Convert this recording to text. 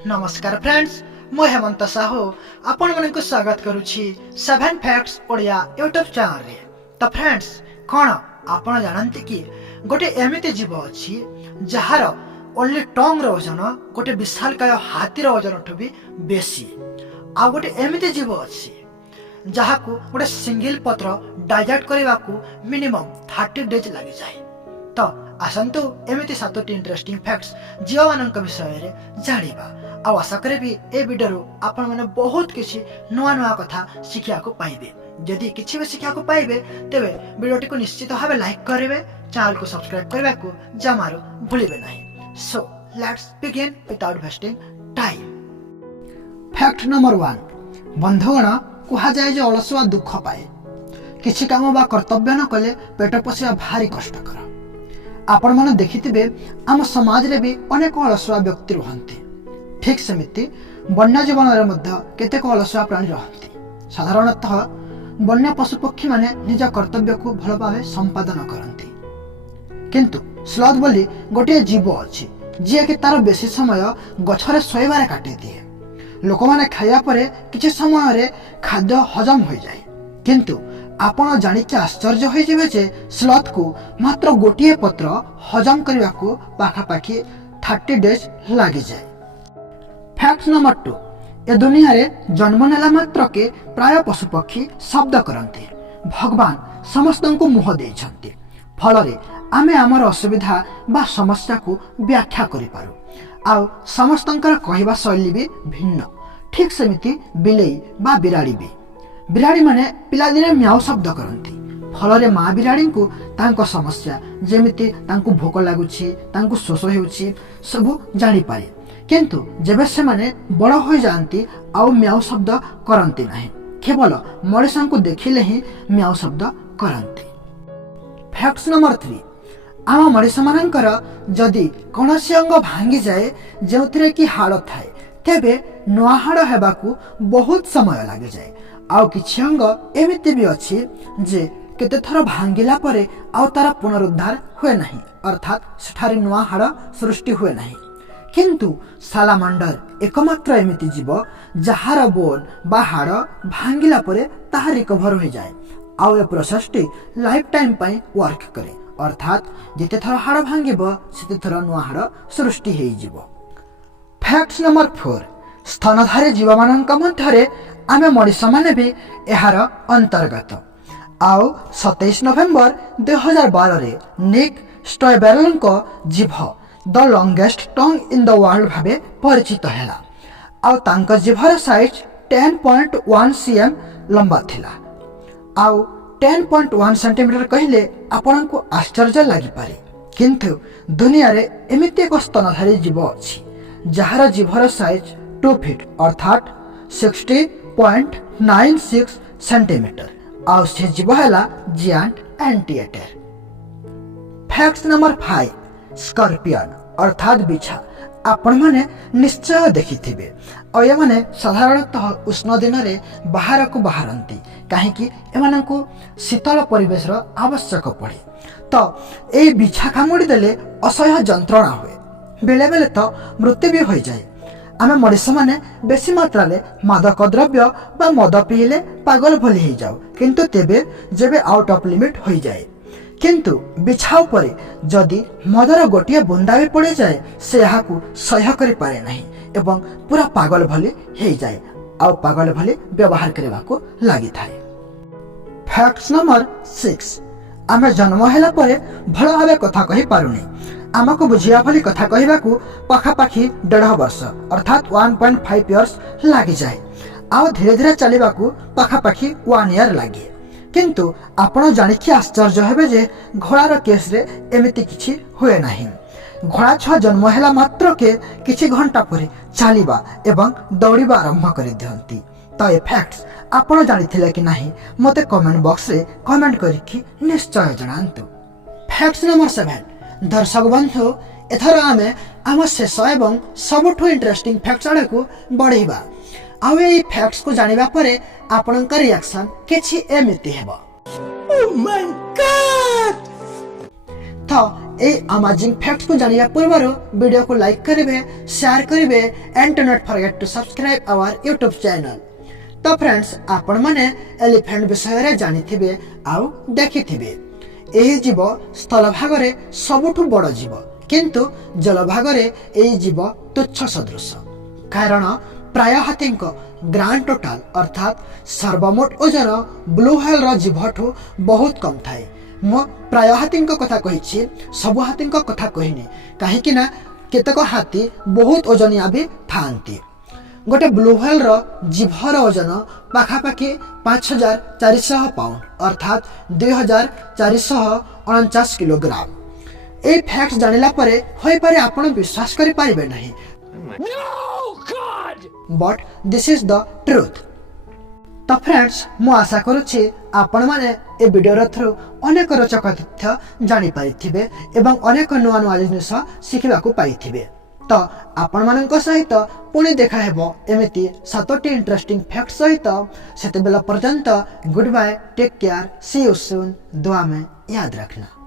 नमस्कार फ्रेंड्स, मु हेमंत साहू आपण मन को स्वागत करुछि 7 फैक्ट्स ओडिया यूट्यूब चैनल रे। तो फ्रेंड्स, कौन आपण जानते कि गोटे एमिति जीव अछि जहार ओनली टंग रो वजन गोटे विशालकाय हाथी रो वजन ठु भी बेसी। आ गोटे एमिति जीव अछि जहाकू गोटे सिंगल पत्र डाइजेस्ट करने को मिनिमम 30 डेज लगी जाए। तो आसतु एमिति 7टी इंटरेस्टिंग फैक्ट्स जीव मान विषय में जानिबा। आ आशा करे भी ए वीडियो आपण मैंने बहुत किसी नुआ नुआ कथा शिखा को पाइबे। जदि किसी भी शिखा को पाइबे तेबे वीडियोटी को निश्चित भाव लाइक करेंगे, चैनल को सब्सक्राइब करने को जमारो भूलिबे नहीं। So let's begin without wasting time. Fact number 1, बंधुगण कहा जाए जे अलसुआ दुख पाए। किसी काम बा कर्तव्य न कले पेट पोषिया भारी कष्टकर। आपण माने देखिथिबे आम समाज रे भी अनेक अलसुआ व्यक्ति रहंती। ठीक सेमिति वन्य जीवन रे मध्य केतेक अलसुआ प्राणी रहंती। साधारणतः वन्य पशुपक्षी माने निज कर्तव्य को भल भावे संपादन करंती, किंतु स्लथ बोली गोटे जीव अछि जे कि तार बेसी समय गछरे सोइबारे काटि दिए। लोक माने खाइया परे किछि समय रे खाद्य हजम हो जाए, किंतु आपण जानिके आश्चर्य हो जिवे जे स्लथ को मात्र गोटिए पत्र हजम करने को पाखापाखि 30 डेज लगी जाए। फैक्ट नंबर 2, ए दुनिया रे जन्म नेला मात्र के प्राय पशुपक्षी शब्द करते। भगवान समस्त को मुह देइछंती, फल रे आमे आमर असुविधा बा समस्या को व्याख्या करि पारू। आउ समस्तंकर कहवा शैली भी भिन्न। ठीक सेमिति बिलेई बा बिराड़ी भी। बिराड़ी माने पिलादिने म्याऊ शब्द करती। फल रे माँ बिराड़ी को तांको समस्या जेमिति तांको भोक लागुछि, तांको शोष हेउछि सबु जानि पारे, किंतु जेबे से माने बड़ हो जाती आउ म्याऊ शब्द करती नहीं, केवल मनुष्य को देखिले ही म्याऊ शब्द करती। फैक्ट नंबर 3, आम मनुष्य मानकर जदि कौनसी अंग भांगी जाए जो कि हाड़ थाए तेबे नुआ हाड़ हेबाकू बहुत समय लगी जाए। आउ किछि अंग एमिति भी अछि जे केते थर भांगिला परे आउ तार पुनरुद्धार हुए नहीं, अर्थात सेठारे नुआ हाड़ सृष्टि हुए नहीं। किंतु सालामांडर एकमात्र एमिति जीव जहार बोन बा हाड़ भांगिला परे ताहा रिकवर हो जाए। आउ ए प्रोसेसटी लाइफ टाइम पई वर्क करे, अर्थात जिते थर हाड़ भांगिबो सेते थर नुआ हाड़ सृष्टि हेइ जीवो। फैक्ट नंबर 4, स्तनधारी जीव मानक मध्यरे आमे मनुष्य माने भी एहार अंतर्गत। आउ 27 नवेम्बर 2012 रे निक स्टॉयबेरल को जीभ the longest tongue in the world भावे परिचित हैला। आउ तांक जीभर साइज 10.1 cm लंबा थिला। आउ 10.1 सेंटीमीटर कहले आपण को आश्चर्य लागि पारे, किंतु दुनिया रे एमिति एक स्तनधारी जीव अछि जहार जीभर साइज 2 फीट अर्थात 60.96 सेंटीमीटर। आउ से जीव हैला जियांट एंटीएटर। फैक्ट नंबर 5, स्कॉर्पियन अर्थात बिछा। आपण माने निश्चय देखिथिबे और ये माने साधारणतः उष्ण दिन रे बाहर को बाहरंती, काहेकि एमान को शीतल परिवेश रो आवश्यक पड़े। तो ए बिछा कामुड़ी देले असह्य जंत्रणा हुए, बेले बेले तो मृत्यु भी हो जाए। आमे मनुष्य माने बेसी मात्रा रे मादक द्रव्य बा मद पीले पागल भली हो जाऊ, किंतु तेबे जेबे आउट ऑफ लिमिट हो जाए। किंतु बिछा उपरे जदि मदर गोटिए बुंदा भी पड़े जाए से याकू सह्य करि पारे नहीं एवं पूरा पागल भली हो जाए, आउ पागल भली व्यवहार करबा को लागि थाए। फैक्ट नंबर 6, आमे जन्म हैला परे भल भावे कथा कहि पारुनी। आमको बुझिया भली कथा कहबा को पाखापाखि 1.5 वर्ष अर्थात 1.5 इयर्स लागि जाए। आउ धीरे धीरे चलिबा को पाखापाखि 1 ईयर लागे। किंतु आपण जानिके आश्चर्य हेबे जे घोड़ार केस रे एमिति किछि हुए नाही। घोड़ा छुआ जन्म हैला मात्र के किछि घंटा परे चलिबा एवं दौड़िबा आरंभ करि दियंती। तो ए फैक्ट्स आपण जानिथिले कि नाही मते कमेंट बॉक्स रे कमेंट करिकि निश्चय जणांतु। फैक्ट्स नंबर 7, दर्शक बंधु एथर आमे आम शेष एवं सबुठु इंटरेस्टिंग फैक्ट्स आड़े को बढ़ेबा। आउ ए फैक्ट्स को जानिबा परे आपनका रिएक्शन किछि एमिति हेबो। Oh my God. तो ए अमेजिंग फैक्ट्स को जानिया पूर्व वीडियो को लाइक करेंगे, शेयर करेंगे and do not forget to subscribe our YouTube channel. तो फ्रेंड्स आपण माने एलिफेंट विषय रे जानिथिबे आउ देखिथिबे। एही जीव स्थल भागरे सबुठु बड़ जीव, किंतु जल भागरे एही जीव तुच्छ सदृश। कारण प्राय हाथीक ग्रांड टोटाल अर्थात सर्वमोट ओजन ब्लू व्हेल रो जीवठु बहुत कम थाए। मो प्राय हाथीक कथा कहिछि, सबु हाथीक कथा कहिनी, काहेकि ना केतक हाथी बहुत ओजनिया भी थांती। गोटे ब्लू व्हेल रो जीभर ओजन पाखापाखि 5400 पाउंड अर्थात 2449 किलोग्राम। ए फैक्ट जानिला परे होय पारे आपण विश्वास करि पारिबे नहीं, but this is the truth. तो फ्रेंड्स मु आशा करुछि आपण माने ए वीडियो थ्रू अनेक रोचक तथ्य जानि पारिथिबे एवं अनेक नुआ नुआ जिनिस शिखिबा को पाइथिबे। तो आपण मानक सहित पुणी देखा हेबो एमिति 7टी इंटरेस्टिंग फैक्ट सहित। सेते बेला पर्यंत goodbye, take care, see you soon. दुआ में याद रखना।